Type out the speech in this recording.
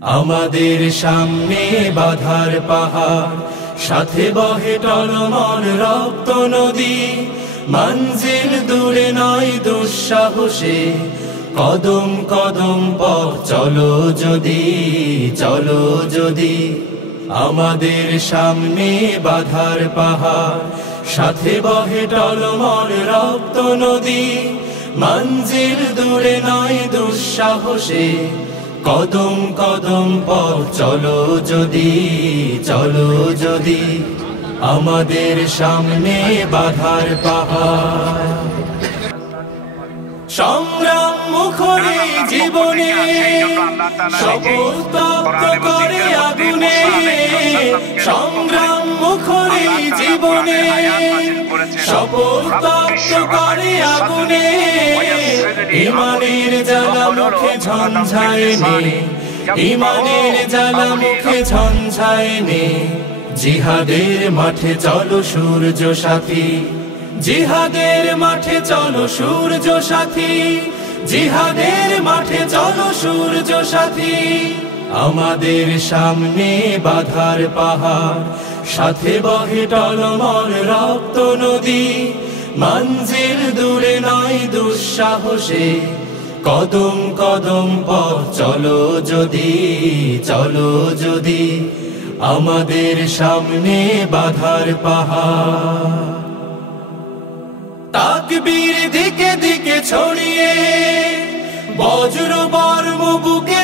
আমাদের সামনে বাধার পাহাড়, সাথে বহে টলমল রক্ত নদী। মঞ্জিল দূরে নয় দুঃসাহসে, কদম কদম পথ চলো যদি, চলো যদি। আমাদের সামনে বাধার পাহাড়, সাথে বহে টলমল রক্ত নদী। মঞ্জিল দূরে নয় দুঃসাহসে, কদম কদম পথ চলো যদি, চলো যদি। আমাদের সামনে বাধার পাহাড়, সংগ্রাম মুখরে জীবনে শপথ তপ্ত করে আগুনে। সংগ্রাম মুখরে জীবনে শপথ তপ্ত করে আগুনে। ইমানের জ্বালা মুখে ঝঞ্ঝায় নে, ইমানের জ্বালা মুখে ঝঞ্ঝায় নে। জিহাদের মাঠে চলো সূর্য সাথী, জিহাদের মাঠে চলো সূর্য সাথী, জিহাদের মাঠে চলো সূর্য সাথী। আমাদের সামনে বাধার পাহাড়, সাথে বহে টলমল রক্ত নদী। মঞ্জিল দূরে নয় দুঃসাহসে, কদম কদম পথ চলো যদি, চলো যদি। আমাদের সামনে বাধার পাহাড়, তাকবীর দিকে দিকে ছড়িয়ে, বজ্র বর্ম বুকে